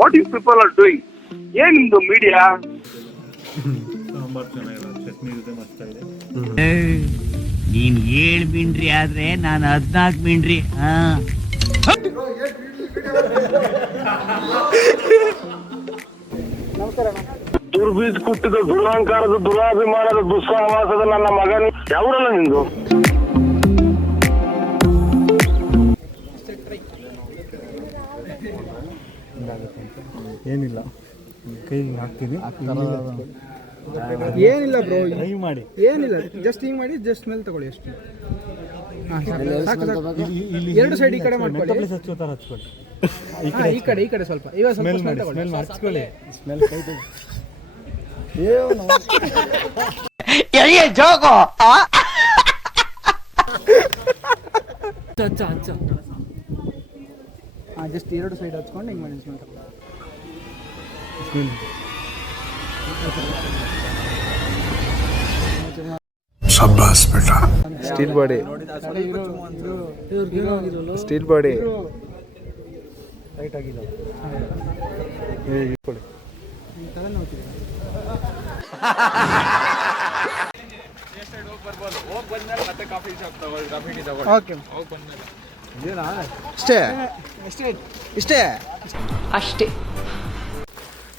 What you people are doing? ಏನ್ ನಿಮ್ದು media? Sambar ಚೆನ್ನಾಗಿಲ್ಲ, ಚಟ್ನಿ ಜೊತೆ ಮಸ್ತ್ ಇದೆ. ನೀನ್ 7 ಮಿಂಡ್ರಿ ಆದ್ರೆ ನಾನು 14 ಮಿಂಡ್ರಿ. ದುರ್ಬೀಜ್ ಕುಟ್ಟಿದ ದುರಹಂಕಾರದ ದುರಾಭಿಮಾನದ ದುಸ್ಸಹವಾಸದ ನನ್ನ ಮಗನ ಯಾವೂರಲ್ಲ ನಿಂದು? ಏನಿಲ್ಲ, ಕೈಗೆ ಹಾಕ್ತೀನಿ. ಏನಿಲ್ಲ ಬ್ರೋ, ಫ್ರೈ ಮಾಡಿ. ಏನಿಲ್ಲ, ಜಸ್ಟ್ ಹಿಂಗ್ ಮಾಡಿ, ಜಸ್ಟ್ ಸ್ಮೆಲ್ ತಗೊಳ್ಳಿ ಅಷ್ಟು. ಎರಡು ಸೈಡ್ ಈ ಕಡೆ ಮಾಡ್ಕೊಳ್ಳಿ, ಹಚ್ಕೊಳ್ಳಿ. ಈ ಕಡೆ ಸ್ವಲ್ಪ. ಇವಾಗ ಸ್ವಲ್ಪ ಸ್ಮೆಲ್ ತಗೊಳ್ಳಿ, ಹಚ್ಕೊಳ್ಳಿ. ಸ್ಮೆಲ್ ಕೈ ಜೋಗೋ ಜಸ್ಟ್ ಎರಡು ಸೈಡ್ ಹಚ್ಕೊಂಡು ಹಿಂಗ್ ಮಾಡಿ ಸ್ಮೆಲ್ ತಗೊಳ್ಳಿ. शाबाश बेटा. Steel body, steel body. ಅಷ್ಟೇ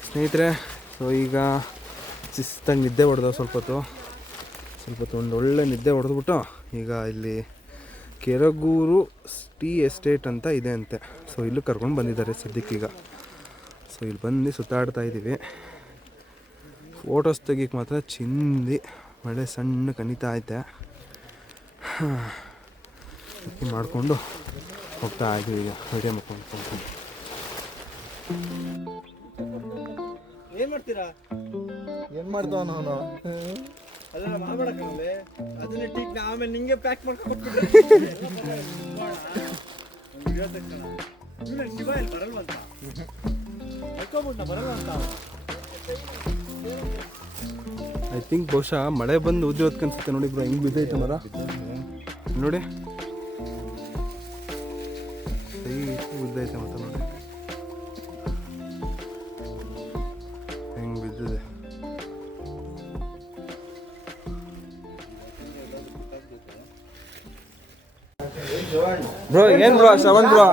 ಸ್ನೇಹಿತರೆ, ಸೊ ಈಗ ಶಿಸ್ತಾಗಿ ನಿದ್ದೆ ಹೊಡೆದ ಸ್ವಲ್ಪ ಹೊತ್ತು ಒಂದು ಒಳ್ಳೆ ನಿದ್ದೆ ಹೊಡೆದ್ಬಿಟ್ಟು ಈಗ ಇಲ್ಲಿ ಕೆರಗೂರು ಟೀ ಎಸ್ಟೇಟ್ ಅಂತ ಇದೆ ಅಂತೆ. ಸೊ ಇಲ್ಲೂ ಕರ್ಕೊಂಡು ಬಂದಿದ್ದಾರೆ ಸದ್ಯಕ್ಕೀಗ. ಸೊ ಇಲ್ಲಿ ಬಂದು ಸುತ್ತಾಡ್ತಾ ಇದ್ದೀವಿ. ಫೋಟೋಸ್ ತೆಗಿಯಕ್ಕೆ ಮಾತ್ರ ಚಿಂದಿ ಮಳೆ ಸಣ್ಣ ಕನಿತಾ ಐತೆ. ಮಾಡಿಕೊಂಡು ಹೋಗ್ತಾ ಇದ್ದೀವಿ ಈಗ ವಿಡಿಯೋ ಮಾಡ್ಕೊಂಡು. ಏನ್ ಮಾಡ್ತೀರಾ? ಏನು ಮಾಡ್ತಾವ ನಾನು? ಅದೆಲ್ಲ ಮಾಡ್ಬೇಡಕ್ಕಂದ್ರೆ ಅದನ್ನ ಟೀಕ್ ಆಮೇಲೆ ನಿಂಗೆ ಪ್ಯಾಕ್ ಮಾಡ್ಕೊಂಡು ಶಿವ ಇಲ್ಲಿ ಬರಲ್ವಂತ ಬರಲ್ವಂತ. ಐ ಥಿಂಕ್ ಬಹುಶಃ ಮಳೆ ಬಂದು ಉದ್ಯೋಗ ಅನ್ಸುತ್ತೆ. ನೋಡಿ ಬ್ರೋ, ಹೆಂಗೆ ಬಿದ್ದೈತೆ ಮರ ನೋಡಿ, ಬಿದ್ದೈತೆ ಮತ್ತೆ ನೋಡಿ ಹೆಂಗೆ ಬಿದ್ದಿದೆ. ಬ್ರೋ ಏನ್ ಬ್ರೋ ಶ್ರವಣ್ ಬ್ರೋ,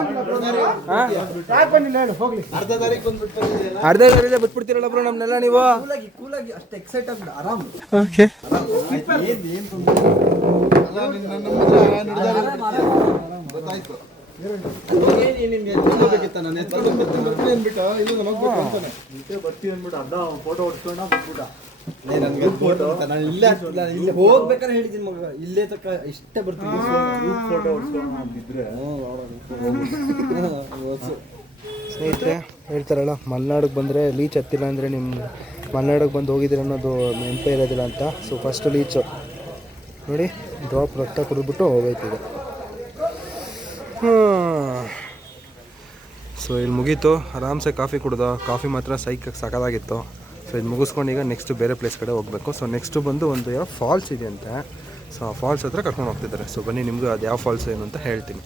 ಅರ್ಧ ದಾರಿಲೇ ಬಿಟ್ಬಿಡ್ತೀರಲ್ಲ ಬ್ರೋ ನಮ್ನೆಲ್ಲ ನೀವು. ಅಷ್ಟು ಎಕ್ಸೈಟ್ ಆಗ್ಬಿಡ ಆರಾಮ್. ಓಕೆ ಹೋಗ್ಬೇಕಾದ್ರೆ ಹೇಳಿದ್ದೀನಿ ಮಗ, ಇಲ್ಲೇ ತಕ್ಕ ಇಷ್ಟ ಬರ್ತೀನಿ. ಸ್ನೇಹಿತರೆ ಹೇಳ್ತಾರಲ್ಲ, ಮಲೆನಾಡಿಗೆ ಬಂದರೆ ಲೀಚ್ ಹತ್ತಿಲ್ಲ ಅಂದರೆ ನಿಮ್ಮ ಮಲೆನಾಡಿಗೆ ಬಂದು ಹೋಗಿದ್ದೀರ ಅನ್ನೋದು ನೆನಪೇ ಇರೋದಿಲ್ಲ ಅಂತ. ಸೊ ಫಸ್ಟ್ ಲೀಚು ನೋಡಿ, ಡ್ರಾಪ್ ರಕ್ತ ಕುಡಿದ್ಬಿಟ್ಟು ಹೋಗೈತಿದೆ. ಸೊ ಇಲ್ಲಿ ಮುಗೀತು, ಆರಾಮ್ಸೆ ಕಾಫಿ ಕುಡ್ದು. ಕಾಫಿ ಮಾತ್ರ ಸೈಕಾಗಿ ಸಾಕಾಗಿತ್ತು. ಸೊ ಇದು ಮುಗಿಸ್ಕೊಂಡು ಈಗ ನೆಕ್ಸ್ಟು ಬೇರೆ ಪ್ಲೇಸ್ ಕಡೆ ಹೋಗಬೇಕು. ಸೊ ನೆಕ್ಸ್ಟು ಬಂದು ಒಂದು ಯಾವ ಫಾಲ್ಸ್ ಇದೆ ಅಂತೆ. ಸೊ ಆ ಫಾಲ್ಸ್ ಹತ್ರ ಕರ್ಕೊಂಡು ಹೋಗ್ತಿದ್ದಾರೆ. ಸೊ ಬನ್ನಿ ನಿಮಗೂ ಅದು ಯಾವ ಫಾಲ್ಸ್ ಏನು ಅಂತ ಹೇಳ್ತೀನಿ.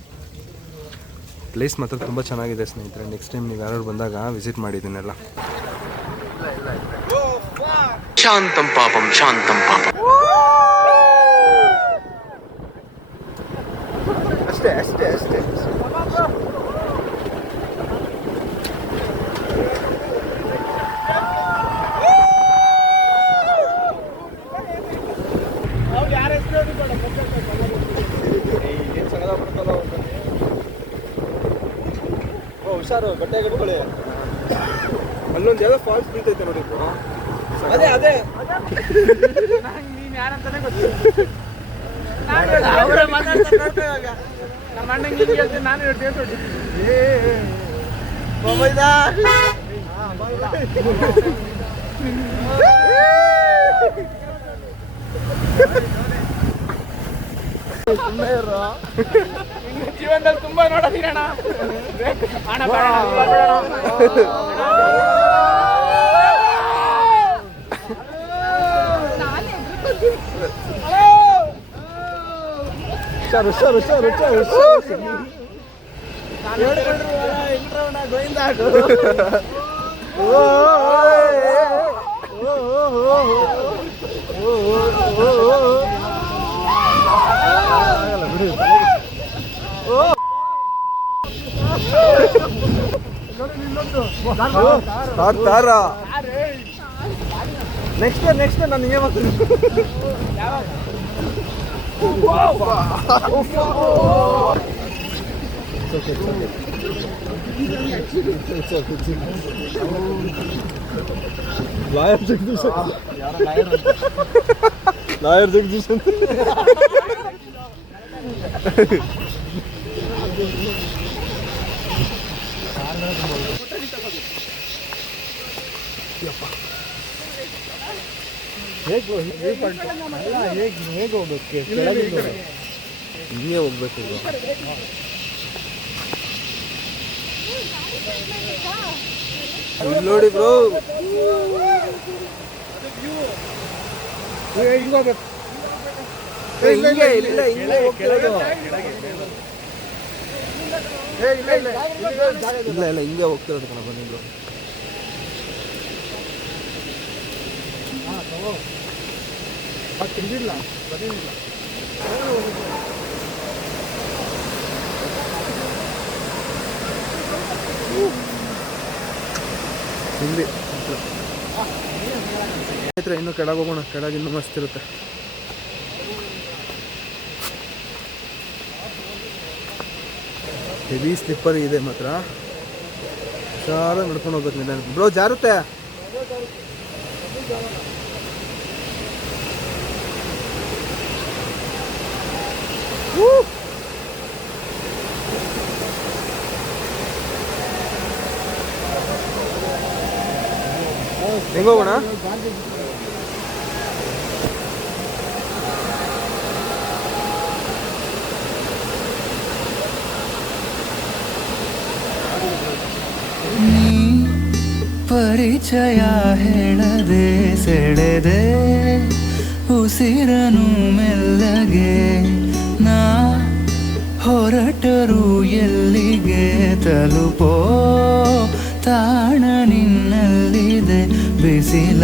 ಪ್ಲೇಸ್ ಮಾತ್ರ ತುಂಬ ಚೆನ್ನಾಗಿದೆ ಸ್ನೇಹಿತರೆ. ನೆಕ್ಸ್ಟ್ ಟೈಮ್ ನೀವು ಯಾರು ಬಂದಾಗ ವಿಸಿಟ್ ಮಾಡಿದ್ದೀನೆಲ್ಲ. ಶಾಂತಂ ಪಾಪಂ ಶಾಂತಂ ಪಾಪಂ. ಅಷ್ಟೇ ಅಷ್ಟೇ ಅಷ್ಟೇ. ಹುಷಾರು, ಗಟ್ಟೆ ಕಟ್ಕೊಳ್ಳಿ. ಅಲ್ಲೊಂದು ಯಾವ ಫಾಲ್ಸ್ ನಿಂತೈತೆ ನೋಡಿ. ಅದೇ ಅದೇ ನೀನ್ ಯಾರಂತಾನೆ ಗೊತ್ತಿಲ್ಲ. ನಮ್ಮ ಅಣ್ಣಂಗೆ ಹಿಂಗೆ ಹೇಳ್ತೀನಿ, ನಾನು ಹೇಳ್ತೀನಿ. ಜೀವನದಲ್ಲಿ ತುಂಬಾ ನೋಡೋದಿನ ಹಣ ನೆಕ್ಸ್ಟ್ ನಾನು ಹಿಂಗೆ ಮಾಡ್ತೀನಿ. ಲಾಯರ್ ಜಗದೀಶ್ ಅಂತ ಹೇಗೆ ಹೋಗ್ಬೇಕು? ಹಿಂಗೆ ಹೋಗ್ಬೇಕು ಈಗ. ಇಲ್ಲಿ ನೋಡಿ ಬ್ರೋ, ಹಿಂಗೆ ಇಲ್ಲ ಹಿಂಗೆ ಹೋಗ್ತಿರೋದು. ಇಲ್ಲ ಇಲ್ಲ ಹಿಂಗೆ ಹೋಗ್ತಿರೋದು ಕಣ. ಬನ್ನಿ ಬ್ರೋ. ತಿಂದಿಲ್ಲ ಬರೀನಿಲ್ಲ. ಇಲ್ಲಿ ಇನ್ನು ಕೆಳಗೆ ಹೋಗೋಣ. ಕೆಳಗೆ ಇನ್ನೂ ಮಸ್ತ್ ಇರುತ್ತೆ. ಹೆವಿ ಸ್ಲಿಪ್ಪರ್ ಇದೆ ಮಾತ್ರ. ಹುಷಾರಾಗಿ ನಡ್ಕೊಂಡು ಹೋಗ್ಬೇಕು. ನಿಧಾನ ಬ್ರೋ, ಜಾರುತ್ತೆ. ಹೆಂಗೋಗೋಣ? ಪರಿಚಯ ಹೇಳದೆ ಸೆಳೆದೆ ಉಸಿರನು ಮೆಲ್ಲಗೆ ನಾ ಹೊರಟರು ಎಲ್ಲಿಗೆ ತಲುಪೋ ತಾಣ ನಿನ್ನಲ್ಲಿದೆ ಬಿಸಿಲ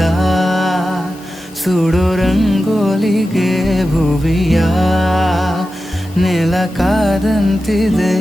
ಸುಡು ರಂಗೋಲಿಗೆ ಭುವಿಯ ನೆಲ ಕಾದಂತಿದೆ.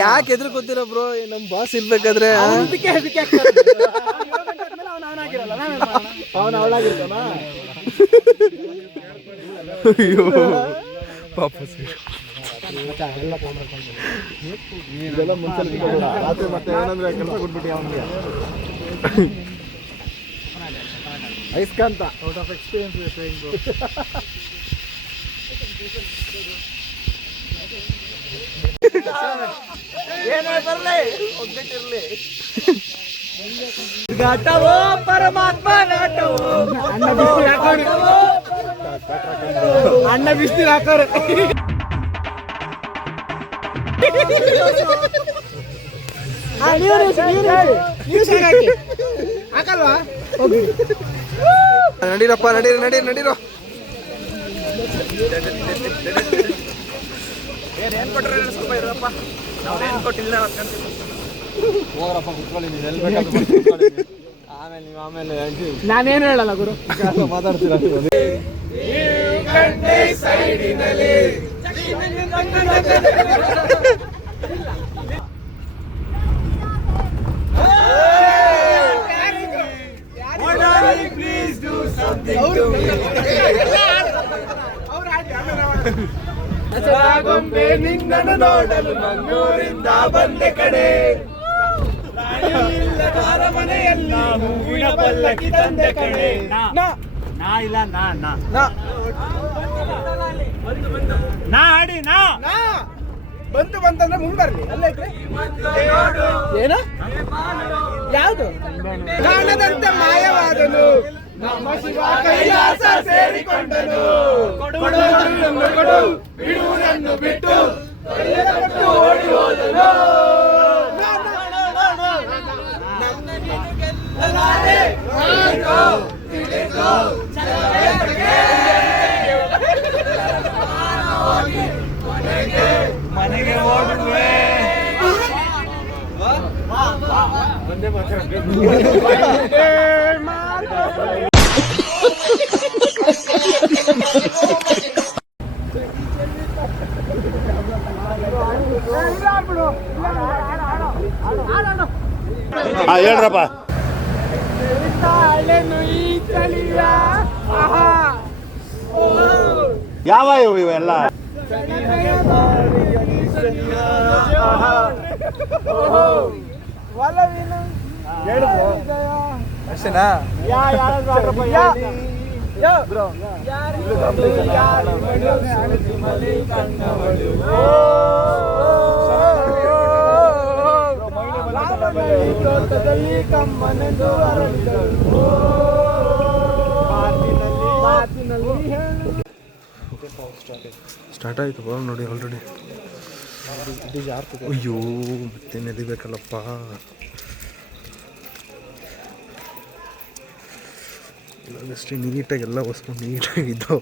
ಯಾಕೆ ಎದುರು ಗೊತ್ತಿರೋ ಬ್ರೋ? ನಮ್ ಬಾಸ್ ಇರ್ಬೇಕಾದ್ರೆ ಅಯ್ಯೋ ಪಾಪ ಇದೆಲ್ಲ ಮುಂಚೆ ರಾತ್ರಿ ಮತ್ತೆ ಏನಂದ್ರೆ ಕೆಲಸ ಕೊಟ್ಬಿಟ್ಟು ಅವನಿಗೆ ಐಸ್ಕಾಂತ ಔಟ್ ಆಫ್ ಎಕ್ಸ್ಪೀರಿಯನ್ಸ್. ಏನೇ ಬರಲಿ ಒಗ್ಗಟ್ಟಿರ್ಲಿ. ಘಾಟವೋ ಪರಮಾತ್ಮ ನಾಟವೋ ಅಣ್ಣ ಬಿಸ್ತೀರ್ ಹಾಕೋರು. ಹಾಕಲ್ವಾ? ನಡೀರಪ್ಪ, ನಡೀರೋ. ಏನ್ ಕೊಟ್ರೆ ಸ್ವಲ್ಪ ಇರಪ್ಪ. ನಾವು ಏನ್ ಕೊಟ್ಟಿಲ್ಲ ಹೋಗ್ರಪ್ಪ, ಕುತ್ಕೊಳ್ಳಿ. ನೀವು ಎಲ್ಲಿ ಬೇಕಾದ್ರೆ ಆಮೇಲೆ ನಾನೇನು ಹೇಳಲ್ಲ ಗುರು, ಮಾತಾಡ್ತೀರ. ಗೊಂಬೆ ನಿನ್ನನ್ನು ನೋಡಲು ಮಂಗಳೂರಿಂದ ಬಂದೆ ಕಡೆ. ಮನೆಯಲ್ಲಿ ಹೂವಿನ ಪಲ್ಲಕ್ಕಿ ತಂದೆ ಕಣೆ. ನಾ ಇಲ್ಲ ನಾ ನಾ ನಾ ನಾ ಆಡಿ ನಾ ನಾ ಬಂತು ಬಂತಂದ್ರೆ ಮುಂಬರ್ಲಿ ಅಲ್ಲೈತ್ರಿ ಏನ ಯಾವುದು ಕಾಣದಂತೆ ಮಾಯವಾದನು ನಮ್ಮ ಶಿವ ಕೈಲಾಸ ಸೇರಿಕೊಂಡನು ಕೊಡುವುದನ್ನು ಕೊಡು ಬಿಡುವುದನ್ನು ಬಿಟ್ಟು ಕೊಟ್ಟು ಓಡಿ ಹೋದನು ಮನೆಗೆ ಓಡುವೆ ಹೇಳ್ರಪ್ಪ. ಯಾವ ಇವೆಲ್ಲ ಅಷ್ಟೇನಾ? ಸ್ಟಾರ್ಟ್ ಆಯ್ತು ಬಾ ನೋಡಿ ಆಲ್ರೆಡಿ. ಅಯ್ಯೋ ಮತ್ತೆ ನದಿಬೇಕಲ್ಲಪ್ಪ. ಅಷ್ಟೇ ನೀಟಾಗಿ ಎಲ್ಲ ವಸ್ತು ನೀಟಾಗಿದ್ದು.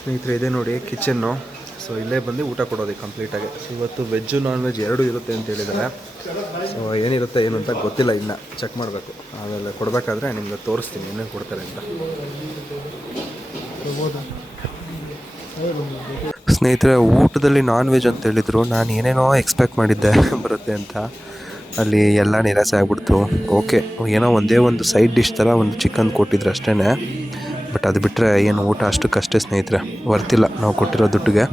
ಸ್ನೇಹಿತರೆ ಇದೆ ನೋಡಿ ಕಿಚನ್ನು. ಸೊ ಇಲ್ಲೇ ಬಂದು ಊಟ ಕೊಡೋದು ಕಂಪ್ಲೀಟಾಗಿ. ಸೊ ಇವತ್ತು ವೆಜ್ಜು ನಾನ್ ವೆಜ್ ಎರಡೂ ಇರುತ್ತೆ ಅಂತ ಹೇಳಿದ್ದಾರೆ. ಸೊ ಏನಿರುತ್ತೆ ಏನು ಅಂತ ಗೊತ್ತಿಲ್ಲ, ಇನ್ನು ಚೆಕ್ ಮಾಡಬೇಕು. ಆಮೇಲೆ ಕೊಡಬೇಕಾದ್ರೆ ನಿಮ್ಗೆ ತೋರಿಸ್ತೀನಿ ಏನೇನು ಕೊಡ್ತಾರೆ ಅಂತ. ಸ್ನೇಹಿತರೆ ಊಟದಲ್ಲಿ ನಾನ್ ವೆಜ್ ಅಂತ ಹೇಳಿದರು. ನಾನು ಏನೇನೋ ಎಕ್ಸ್ಪೆಕ್ಟ್ ಮಾಡಿದ್ದೆ ಬರುತ್ತೆ ಅಂತ. ಅಲ್ಲಿ ಎಲ್ಲ ನಿರಾಸೆ ಆಗ್ಬಿಡ್ತು. ಓಕೆ ಏನೋ ಒಂದೇ ಒಂದು ಸೈಡ್ ಡಿಶ್ ಥರ ಒಂದು ಚಿಕನ್ ಕೊಟ್ಟಿದ್ರು ಅಷ್ಟೇ. ಬಟ್ ಅದು ಬಿಟ್ಟರೆ ಏನು ಊಟ ಅಷ್ಟಕ್ಕಷ್ಟೇ ಸ್ನೇಹಿತರೆ, ವರ್ತಿಲ್ಲ ನಾವು ಕೊಟ್ಟಿರೋ ದುಡ್ಡಿಗೆ.